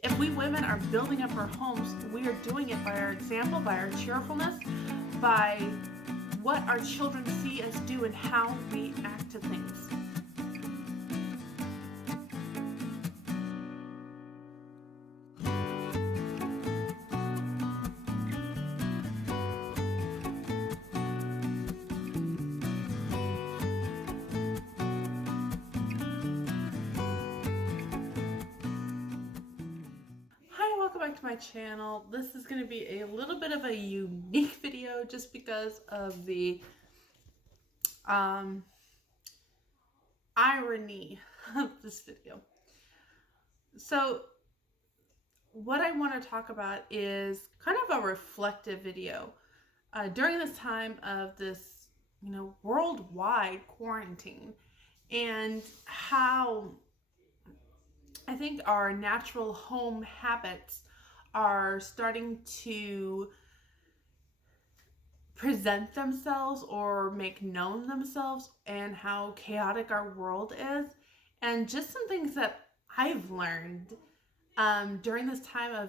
If we women are building up our homes, we are doing it by our example, by our cheerfulness, by what our children see us do and how we act to things. Hi, welcome back to my channel. This is going to be a little bit of a unique video just because of the irony of this video. So what I want to talk about is kind of a reflective video. During this time of this, worldwide quarantine, and how I think our natural home habits are starting to present themselves or make known themselves, and how chaotic our world is, and just some things that I've learned during this time of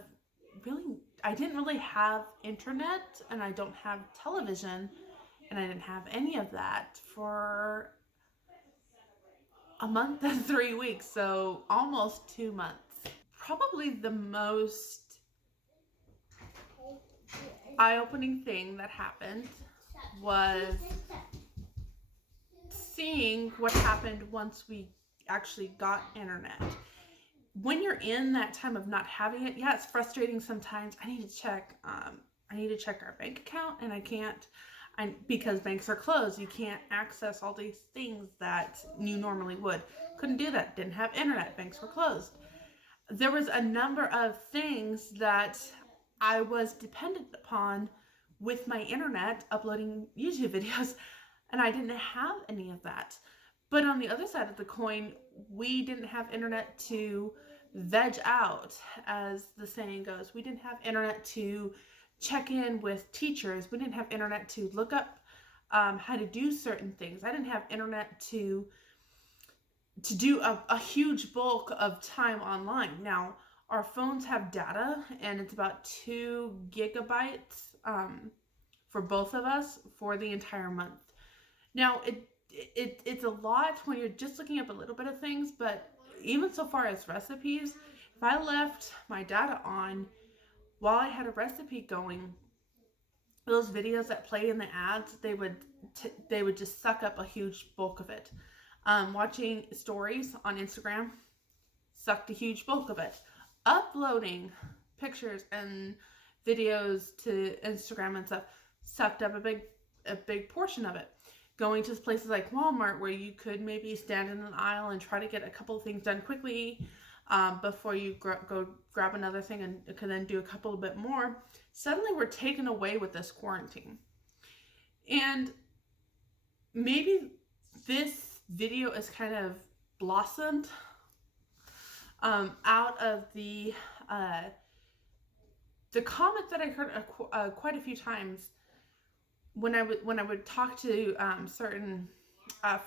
I didn't really have internet, and I don't have television, and I didn't have any of that for a month and 3 weeks, so almost 2 months. Probably the most eye-opening thing that happened was seeing what happened once we actually got internet. When you're in that time of not having it, yeah, it's frustrating sometimes. I need to check our bank account, and I can't, because banks are closed. You can't access all these things that you normally would. Couldn't do that. Didn't have internet. Banks were closed. There was a number of things that I was dependent upon with my internet, uploading YouTube videos, and I didn't have any of that. But on the other side of the coin, we didn't have internet to veg out, as the saying goes. We didn't have internet to check in with teachers. We didn't have internet to look up how to do certain things. I didn't have internet to do a huge bulk of time online. Now, our phones have data, and it's about 2 gigabytes for both of us for the entire month. Now, it's a lot when you're just looking up a little bit of things, but even so far as recipes, if I left my data on while I had a recipe going, those videos that play in the ads, they would just suck up a huge bulk of it. Watching stories on Instagram sucked a huge bulk of it. Uploading pictures and videos to Instagram and stuff sucked up a big portion of it. Going to places like Walmart, where you could maybe stand in an aisle and try to get a couple of things done quickly before you go grab another thing and could then do a couple of bit more, suddenly we're taken away with this quarantine. And maybe this video is kind of blossomed out of the comment that I heard quite a few times when I would talk to certain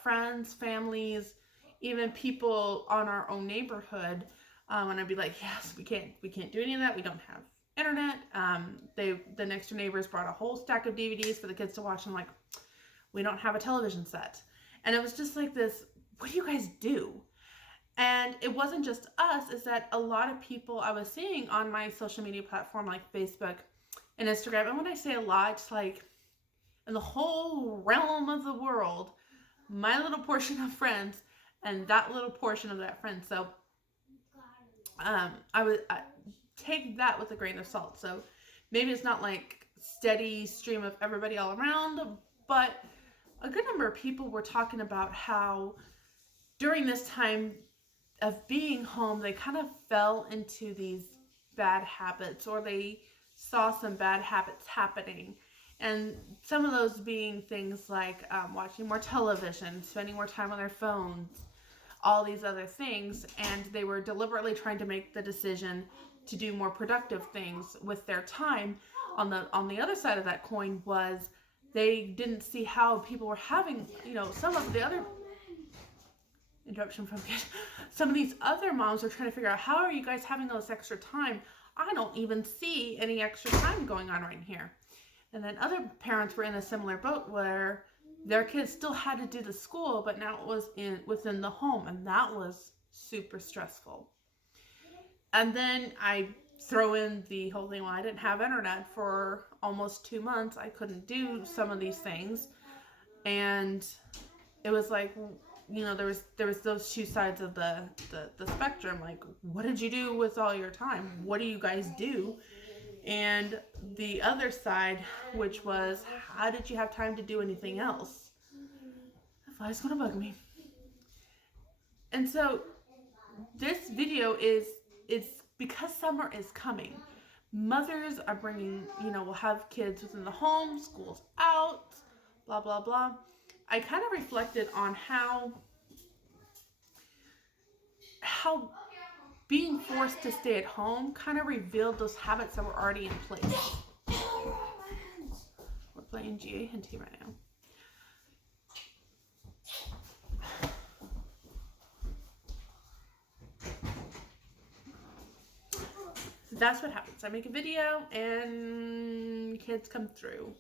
friends, families, even people on our own neighborhood, and I'd be like, yes, we can't do any of that. We don't have internet. The next door neighbors brought a whole stack of DVDs for the kids to watch. I'm like, we don't have a television set. And it was just like this, what do you guys do? And it wasn't just us, it's that a lot of people I was seeing on my social media platform like Facebook and Instagram, and when I say a lot, it's like in the whole realm of the world, my little portion of friends and that little portion of that friend. So I would take that with a grain of salt. So maybe it's not like steady stream of everybody all around, but a good number of people were talking about how during this time of being home, they kind of fell into these bad habits, or they saw some bad habits happening. And some of those being things like watching more television, spending more time on their phones, all these other things. And they were deliberately trying to make the decision to do more productive things with their time. On the other side of that coin was they didn't see how people were having, some of the other interruption from kids. Some of these other moms are trying to figure out, how are you guys having all this extra time? I don't even see any extra time going on right here. And then other parents were in a similar boat where their kids still had to do the school, but now it was within the home, and that was super stressful. And then I throw in the whole thing, well, I didn't have internet for almost 2 months. I couldn't do some of these things. And it was like, you know, there was those two sides of the spectrum. Like, what did you do with all your time? What do you guys do? And the other side, which was, how did you have time to do anything else? The fly's gonna bug me. And so this video is because summer is coming. Mothers are bringing, you know, we'll have kids within the home, school's out, blah, blah, blah. I kind of reflected on how being forced to stay at home kind of revealed those habits that were already in place. We're playing G.A. Henty right now. So that's what happens. I make a video and kids come through.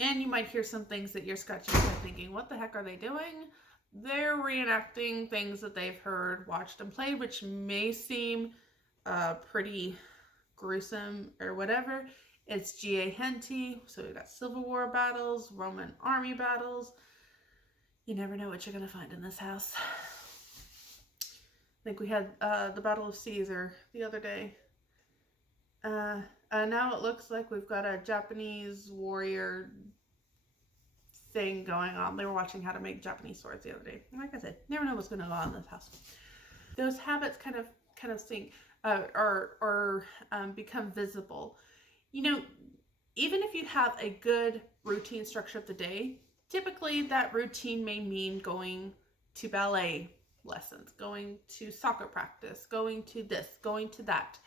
And you might hear some things that you're scratching your head thinking, what the heck are they doing? They're reenacting things that they've heard, watched, and played, which may seem pretty gruesome or whatever. It's G.A. Henty, so we've got Civil War battles, Roman army battles. You never know what you're going to find in this house. I think we had the Battle of Caesar the other day. Now it looks like we've got a Japanese warrior thing going on. They were watching how to make Japanese swords the other day. And like I said, never know what's going to go on in this house. Those habits kind of sink or become visible. You know, even if you have a good routine structure of the day, typically that routine may mean going to ballet lessons, going to soccer practice, going to this, going to that,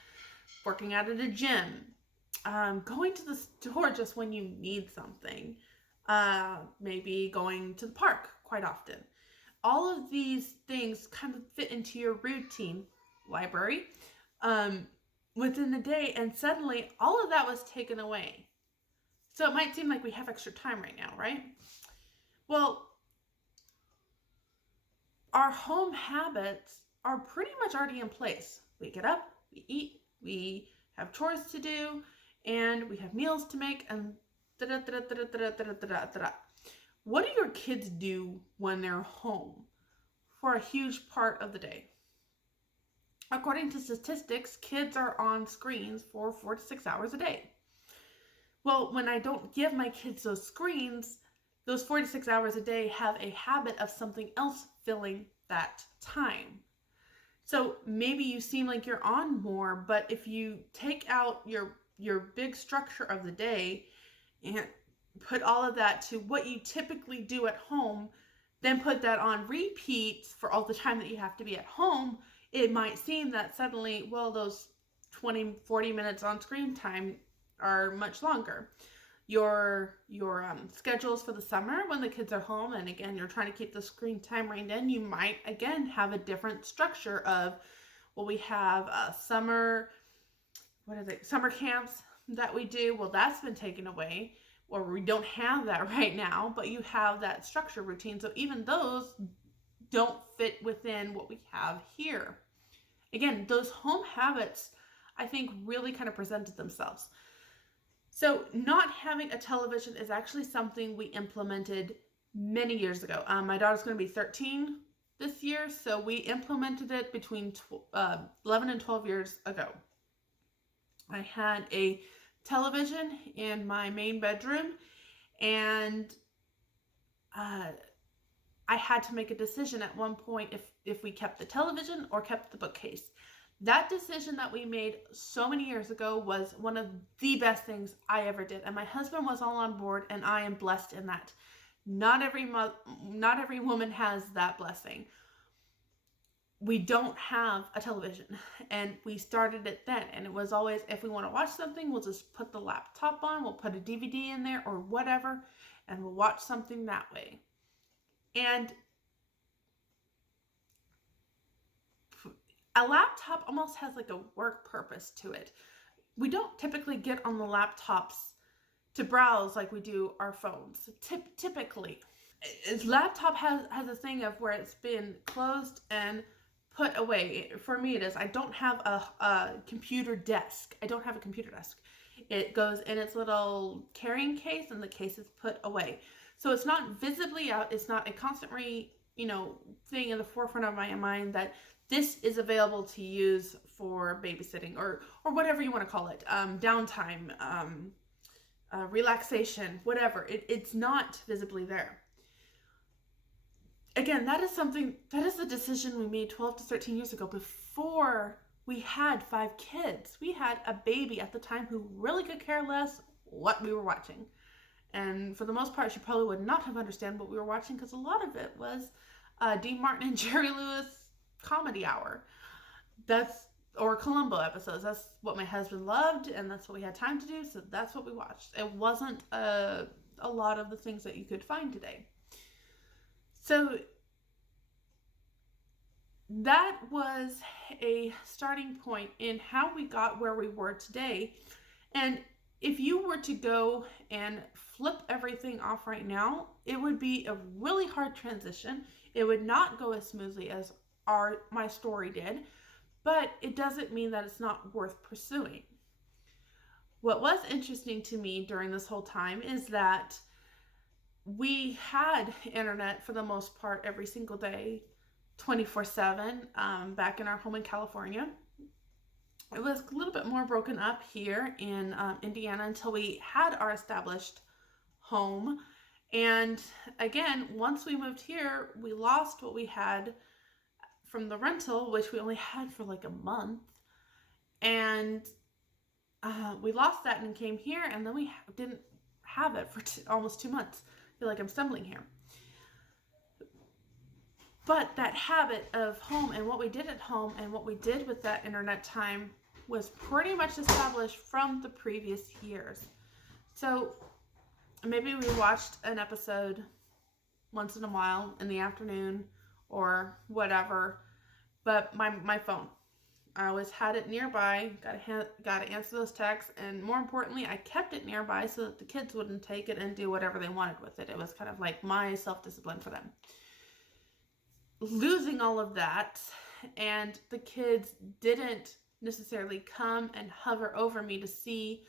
working out at a gym, going to the store just when you need something, maybe going to the park quite often. All of these things kind of fit into your routine, library, within the day, and suddenly all of that was taken away. So it might seem like we have extra time right now, right? Well, our home habits are pretty much already in place. We get up, we eat, we have chores to do, and we have meals to make, and What do your kids do when they're home for a huge part of the day? According to statistics, kids are on screens for 4 to 6 hours a day. Well, when I don't give my kids those screens, those 4 to 6 hours a day have a habit of something else filling that time. So maybe you seem like you're on more, but if you take out your big structure of the day and put all of that to what you typically do at home, then put that on repeat for all the time that you have to be at home, it might seem that suddenly, well, those 20, 40 minutes on screen time are much longer. Your schedules for the summer when the kids are home, and again, you're trying to keep the screen time reined in, you might, again, have a different structure of, well, we have summer camps that we do. Well, that's been taken away, or we don't have that right now, but you have that structure routine. So even those don't fit within what we have here. Again, those home habits, I think, really kind of presented themselves. So not having a television is actually something we implemented many years ago. My daughter's going to be 13 this year, so we implemented it between 11 and 12 years ago. I had a television in my main bedroom, and I had to make a decision at one point if we kept the television or kept the bookcase. That decision that we made so many years ago was one of the best things I ever did. And my husband was all on board, and I am blessed in that. Not every woman has that blessing. We don't have a television, and we started it then. And it was always, if we want to watch something, we'll just put the laptop on, we'll put a DVD in there or whatever, and we'll watch something that way. And a laptop almost has like a work purpose to it. We don't typically get on the laptops to browse like we do our phones. Typically, laptop has a thing of where it's been closed and put away. For me, it is. I don't have a computer desk. I don't have a computer desk. It goes in its little carrying case, and the case is put away. So it's not visibly out. It's not a constant thing in the forefront of my mind that this is available to use for babysitting or whatever you want to call it, downtime, relaxation, whatever. It's not visibly there. Again, that is the decision we made 12 to 13 years ago, before we had 5 kids. We had a baby at the time who really could care less what we were watching. And for the most part, she probably would not have understood what we were watching, because a lot of it was Dean Martin and Jerry Lewis comedy hour. Or Columbo episodes. That's what my husband loved, and that's what we had time to do, so that's what we watched. It wasn't a lot of the things that you could find today. So that was a starting point in how we got where we were today. And if you were to go and flip everything off right now, it would be a really hard transition. It would not go as smoothly as my story did, but it doesn't mean that it's not worth pursuing. What was interesting to me during this whole time is that we had internet for the most part every single day, 24/7, back in our home in California. It was a little bit more broken up here in Indiana until we had our established home. And again, once we moved here, we lost what we had from the rental, which we only had for like a month. And we lost that and came here, and then we didn't have it for almost 2 months. I feel like I'm stumbling here. But that habit of home and what we did at home and what we did with that internet time was pretty much established from the previous years. So maybe we watched an episode once in a while in the afternoon or whatever, but my phone, I always had it nearby. Got to answer those texts, and more importantly, I kept it nearby so that the kids wouldn't take it and do whatever they wanted with it. It was kind of like my self-discipline for them. Losing all of that, and the kids didn't necessarily come and hover over me to see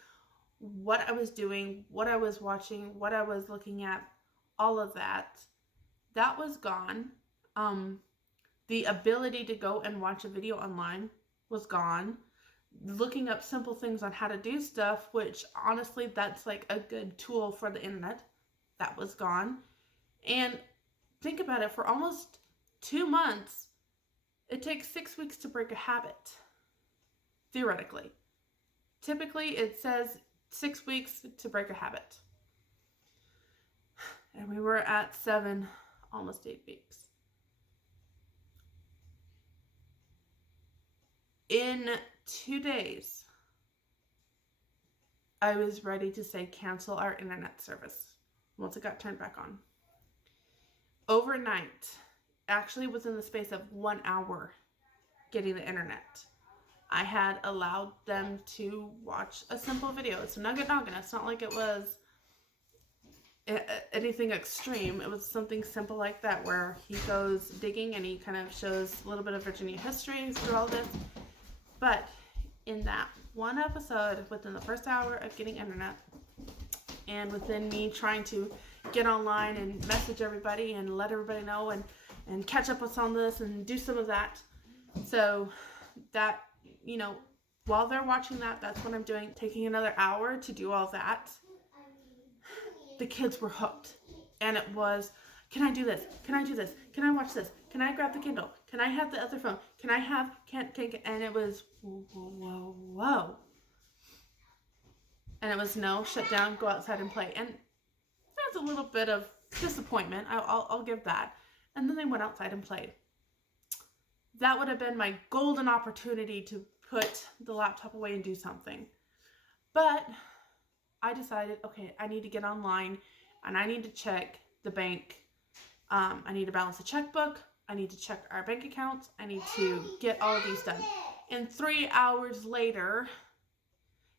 what I was doing, what I was watching, what I was looking at, all of that was gone. The ability to go and watch a video online was gone. Looking up simple things on how to do stuff, which honestly, that's like a good tool for the internet, that was gone. And think about it, for almost 2 months, it takes 6 weeks to break a habit, theoretically. Typically, it says 6 weeks to break a habit. And we were at 7, almost 8 weeks. In 2 days, I was ready to say cancel our internet service once it got turned back on. Overnight, actually within the space of 1 hour getting the internet, I had allowed them to watch a simple video. It's Nugget Noggin. It's not like it was anything extreme. It was something simple like that, where he goes digging and he kind of shows a little bit of Virginia history through all this. But in that one episode, within the first hour of getting internet, and within me trying to get online and message everybody and let everybody know and catch up with some of this and do some of that. So that, while they're watching that, that's what I'm doing. Taking another hour to do all that. The kids were hooked. And it was, can I do this? Can I do this? Can I watch this? Can I grab the Kindle? Can I have the other phone? Can I have, and it was, whoa. And it was no, shut down, go outside and play. And there's a little bit of disappointment. I'll give that. And then they went outside and played. That would have been my golden opportunity to put the laptop away and do something. But I decided, okay, I need to get online and I need to check the bank. I need to balance a checkbook. I need to check our bank accounts. I need to get all of these done. And 3 hours later,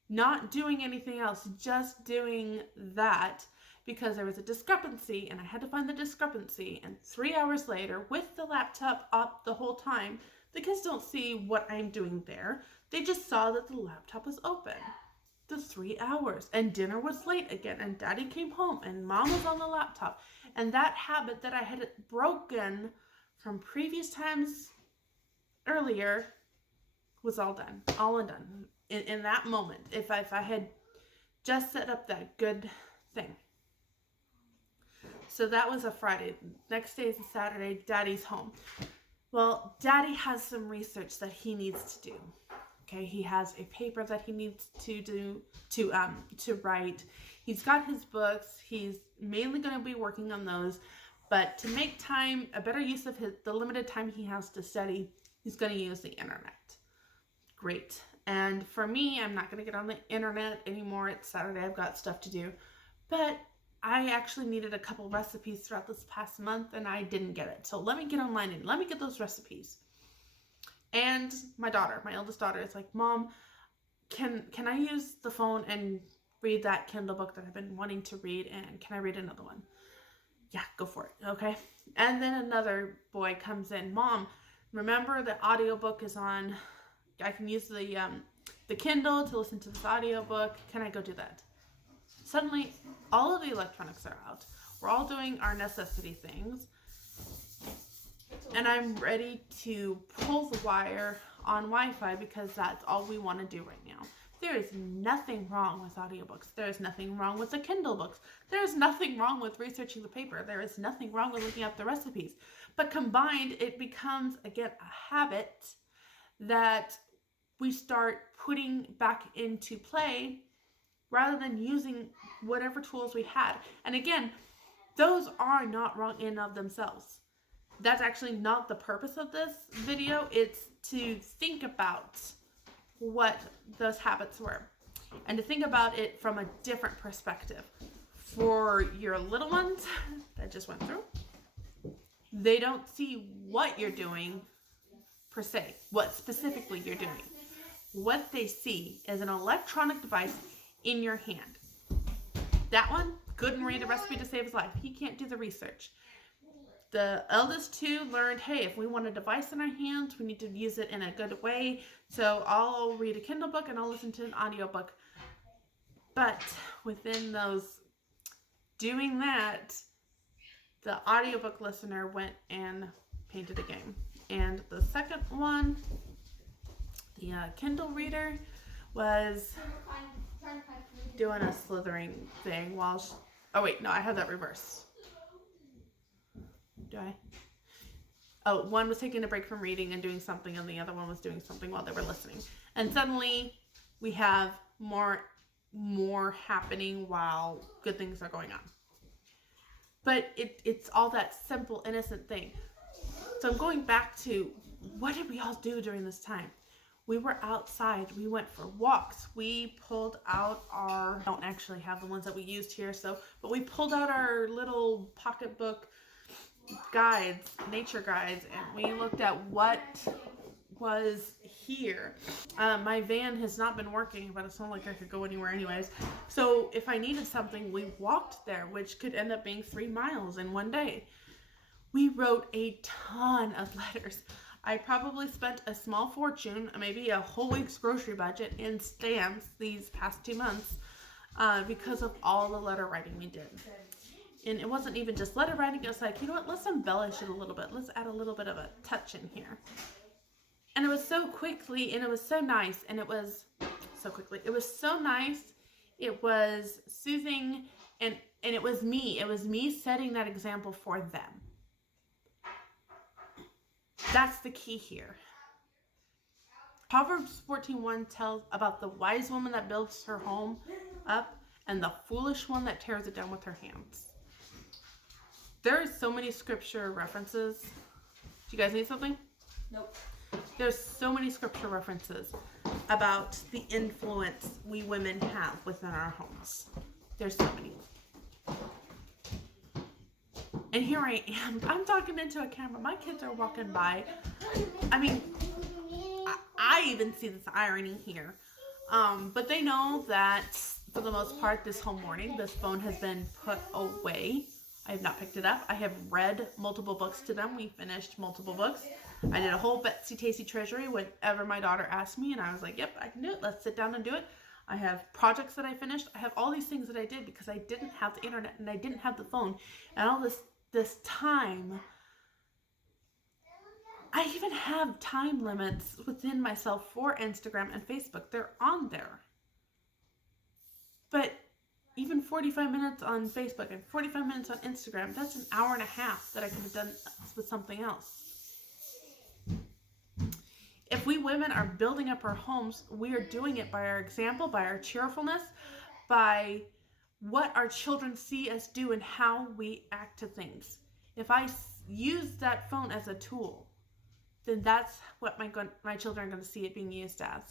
not doing anything else, just doing that, because there was a discrepancy and I had to find the discrepancy. And 3 hours later, with the laptop up the whole time, the kids don't see what I'm doing there. They just saw that the laptop was open. The 3 hours, and dinner was late again, and Daddy came home and Mom was on the laptop. And that habit that I had broken from previous times earlier was all done, all undone in that moment. If I had just set up that good thing. So that was a Friday. Next day is a Saturday. Daddy's home. Well, Daddy has some research that he needs to do. Okay, he has a paper that he needs to do to write. He's got his books. He's mainly going to be working on those. But to make time, a better use of the limited time he has to study, he's going to use the internet. Great. And for me, I'm not going to get on the internet anymore. It's Saturday. I've got stuff to do. But I actually needed a couple recipes throughout this past month, and I didn't get it. So let me get online and let me get those recipes. And my daughter, my eldest daughter, is like, Mom, can I use the phone and read that Kindle book that I've been wanting to read? And can I read another one? Yeah, go for it. Okay. And then another boy comes in. Mom, remember the audiobook is on. I can use the Kindle to listen to this audiobook. Can I go do that? Suddenly, all of the electronics are out. We're all doing our necessity things. And I'm ready to pull the wire on Wi-Fi because that's all we want to do right now. There is nothing wrong with audiobooks. There is nothing wrong with the Kindle books. There is nothing wrong with researching the paper. There is nothing wrong with looking up the recipes. But combined, it becomes, again, a habit that we start putting back into play rather than using whatever tools we had. And again, those are not wrong in and of themselves. That's actually not the purpose of this video. It's to think about what those habits were and to think about it from a different perspective. For your little ones that just went through, they don't see what you're doing per se, what specifically you're doing. What they see is an electronic device in your hand. That one couldn't read a recipe to save his life. He can't do the research. The eldest two learned, hey, if we want a device in our hands, we need to use it in a good way. So I'll read a Kindle book and I'll listen to an audiobook. But within those doing that, the audiobook listener went and painted a game. And the second one, the Kindle reader, was doing a slithering thing while oh wait, no, I have that reversed. Do I? Oh, one was taking a break from reading and doing something, and the other one was doing something while they were listening. And suddenly we have more happening while good things are going on. But it's all that simple, innocent thing. So I'm going back to, what did we all do during this time? We were outside. We went for walks. We pulled out our, I don't actually have the ones that we used here, but we pulled out our little pocketbook guides, nature guides, and we looked at what was here. My van has not been working, but it's not like I could go anywhere anyways. So if I needed something, we walked there, which could end up being 3 miles in one day. We wrote a ton of letters. I probably spent a small fortune, maybe a whole week's grocery budget in stamps these past 2 months because of all the letter writing we did. And it wasn't even just letter writing. It was like, you know what, let's embellish it a little bit. Let's add a little bit of a touch in here. And it was so quickly, and it was so nice, and it was so quickly. It was so nice. It was soothing, and it was me. It was me setting that example for them. That's the key here. Proverbs 14:1 tells about the wise woman that builds her home up and the foolish one that tears it down with her hands. There are so many scripture references. Do you guys need something? Nope. There's so many scripture references about the influence we women have within our homes. There's so many. And here I am. I'm talking into a camera. My kids are walking by. I mean, I even see this irony here. But they know that for the most part, this whole morning, this phone has been put away. I have not picked it up. I have read multiple books to them. We finished multiple books. I did a whole Betsy Tacy Treasury whenever my daughter asked me, and I was like, yep, I can do it. Let's sit down and do it. I have projects that I finished. I have all these things that I did because I didn't have the internet and I didn't have the phone. And all this time, I even have time limits within myself for Instagram and Facebook. They're on there. But even 45 minutes on Facebook and 45 minutes on Instagram, that's an hour and a half that I could have done with something else. If we women are building up our homes, we are doing it by our example, by our cheerfulness, by what our children see us do and how we act to things. If I use that phone as a tool, then that's what my children are going to see it being used as.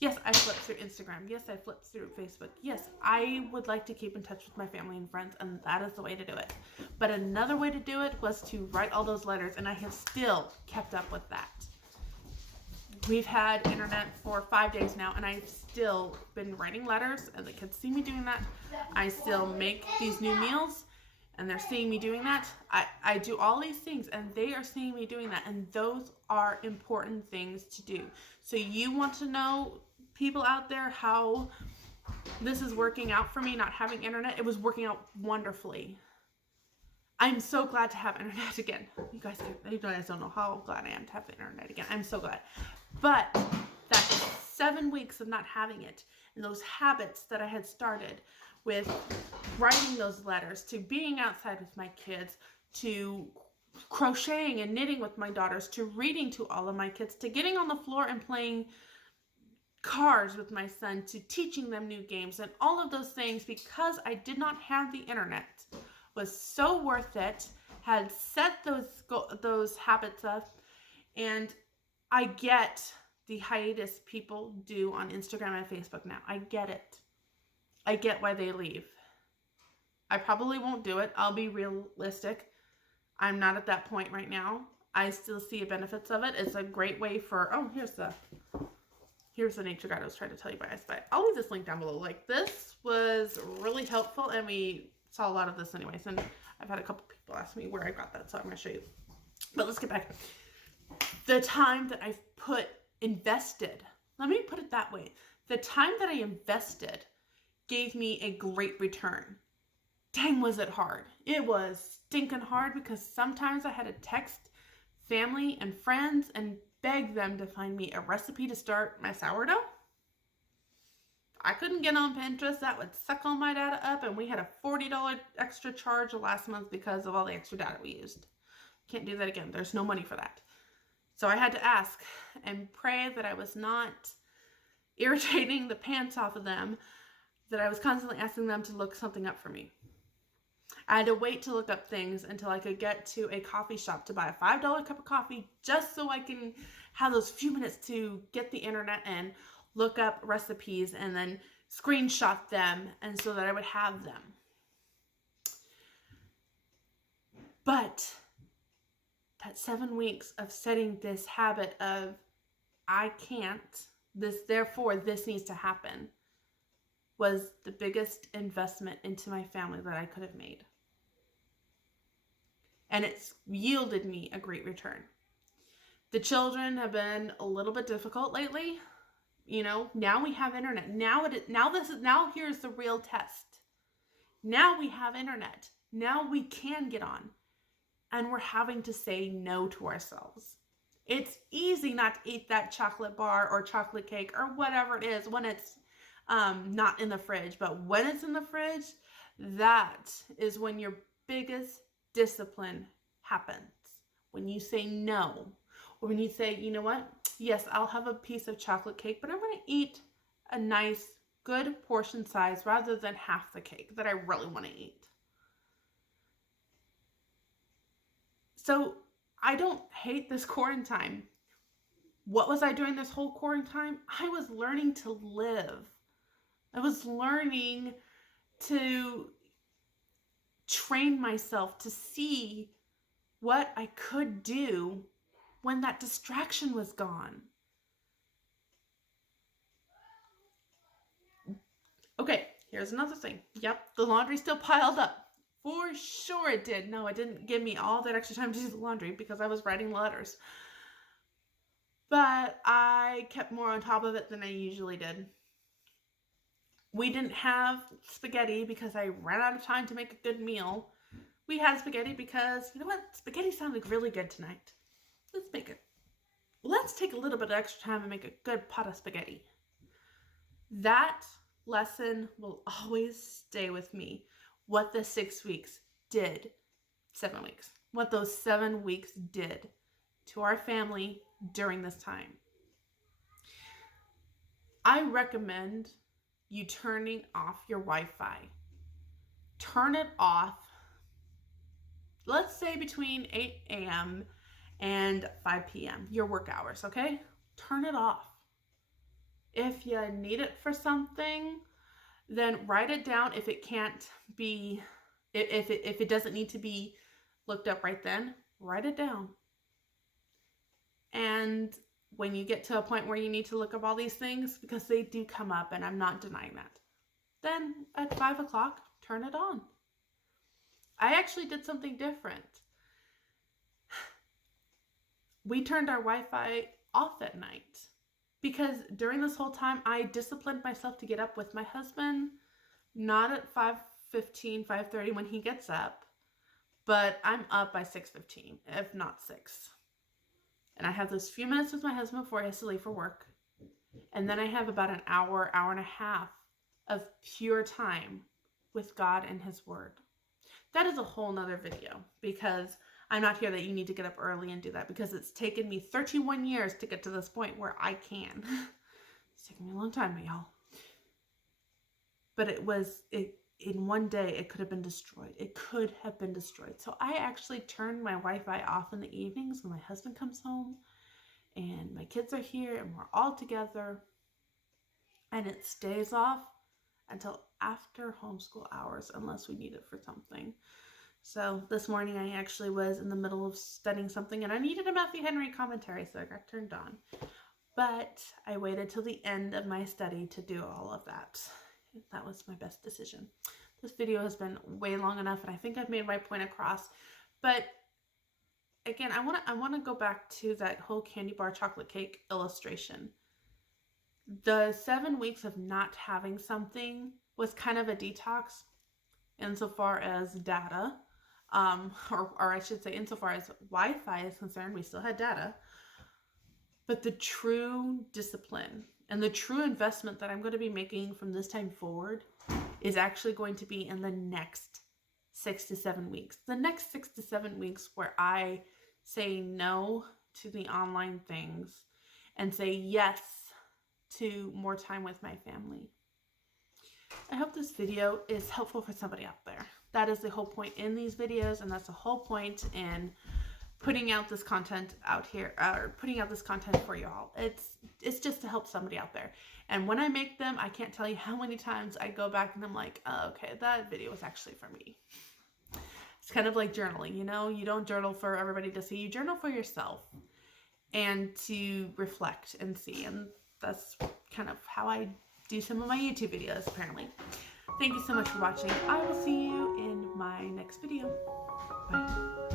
Yes, I flip through Instagram. Yes, I flip through Facebook. Yes, I would like to keep in touch with my family and friends, and that is the way to do it. But another way to do it was to write all those letters, and I have still kept up with that. We've had internet for 5 days now, and I've still been writing letters, and the kids see me doing that. I still make these new meals, and they're seeing me doing that. I do all these things, and they are seeing me doing that, and those are important things to do. So you want to know, people out there, how this is working out for me, not having internet? It was working out wonderfully. I'm so glad to have internet again. You guys don't know how glad I am to have the internet again. I'm so glad. But that 7 weeks of not having it, and those habits that I had started with writing those letters, to being outside with my kids, to crocheting and knitting with my daughters, to reading to all of my kids, to getting on the floor and playing cards with my son, to teaching them new games, and all of those things, because I did not have the internet, was so worth it. Had set those habits up, and I get the hiatus people do on Instagram and Facebook now. I get it. I get why they leave. I probably won't do it. I'll be realistic. I'm not at that point right now. I still see the benefits of it. It's a great way for, here's the nature guide I was trying to tell you guys, but I'll leave this link down below. Like, this was really helpful, and we saw a lot of this anyways, and I've had a couple people ask me where I got that, so I'm going to show you. But let's get back. The time that I've invested, let me put it that way. The time that I invested gave me a great return. Dang, was it hard. It was stinking hard, because sometimes I had to text family and friends and beg them to find me a recipe to start my sourdough. I couldn't get on Pinterest. That would suck all my data up, and we had a $40 extra charge last month because of all the extra data we used. Can't do that again. There's no money for that. So I had to ask and pray that I was not irritating the pants off of them, that I was constantly asking them to look something up for me. I had to wait to look up things until I could get to a coffee shop to buy a $5 cup of coffee, just so I can have those few minutes to get the internet and look up recipes and then screenshot them, and so that I would have them. But that 7 weeks of setting this habit of, I can't, therefore this needs to happen, was the biggest investment into my family that I could have made. And it's yielded me a great return. The children have been a little bit difficult lately. Now we have internet. Now here's the real test. Now we have internet. Now we can get on. And we're having to say no to ourselves. It's easy not to eat that chocolate bar or chocolate cake or whatever it is when it's not in the fridge. But when it's in the fridge, that is when your biggest discipline happens. When you say no, or when you say, you know what? Yes, I'll have a piece of chocolate cake, but I'm going to eat a nice, good portion size rather than half the cake that I really want to eat. So I don't hate this quarantine. What was I doing this whole quarantine? I was learning to live. I was learning to train myself to see what I could do when that distraction was gone. Okay, here's another thing. Yep, the laundry still piled up. For sure it did. No, it didn't give me all that extra time to do the laundry because I was writing letters. But I kept more on top of it than I usually did. We didn't have spaghetti because I ran out of time to make a good meal. We had spaghetti because, you know what? Spaghetti sounded really good tonight. Let's make it. Let's take a little bit of extra time and make a good pot of spaghetti. That lesson will always stay with me. What the 6 weeks did, 7 weeks, what those 7 weeks did to our family during this time. I recommend you turning off your Wi-Fi. Turn it off, let's say between 8 a.m. and 5 p.m., your work hours, okay? Turn it off. If you need it for something, then write it down. If it can't be, if it doesn't need to be looked up right then, write it down. And when you get to a point where you need to look up all these things, because they do come up and I'm not denying that, then at 5 o'clock, turn it on. I actually did something different. We turned our Wi-Fi off at night because during this whole time, I disciplined myself to get up with my husband, not at 5:15, 5:30 when he gets up, but I'm up by 6:15, if not 6. And I have those few minutes with my husband before he has to leave for work. And then I have about an hour, hour and a half of pure time with God and His Word. That is a whole nother video because I'm not here that you need to get up early and do that because it's taken me 31 years to get to this point where I can. It's taken me a long time, y'all. But in one day, it could have been destroyed. It could have been destroyed. So I actually turned my Wi-Fi off in the evenings when my husband comes home and my kids are here and we're all together. And it stays off until after homeschool hours unless we need it for something. So this morning I actually was in the middle of studying something and I needed a Matthew Henry commentary, so it got turned on. But I waited till the end of my study to do all of that. That was my best decision. This video has been way long enough and I think I've made my point across. But again, I want to go back to that whole candy bar chocolate cake illustration. The 7 weeks of not having something was kind of a detox insofar as data, or I should say insofar as Wi-Fi is concerned, we still had data. But the true discipline and the true investment that I'm going to be making from this time forward is actually going to be in the next 6 to 7 weeks. The next 6 to 7 weeks where I say no to the online things and say yes to more time with my family. I hope this video is helpful for somebody out there. That is the whole point in these videos, and that's the whole point in putting out this content out here, or putting out this content for y'all. It's just to help somebody out there. And when I make them, I can't tell you how many times I go back and I'm like, oh, okay, that video was actually for me. It's kind of like journaling, you know? You don't journal for everybody to see. You journal for yourself and to reflect and see. And that's kind of how I do some of my YouTube videos, apparently. Thank you so much for watching. I will see you in my next video. Bye.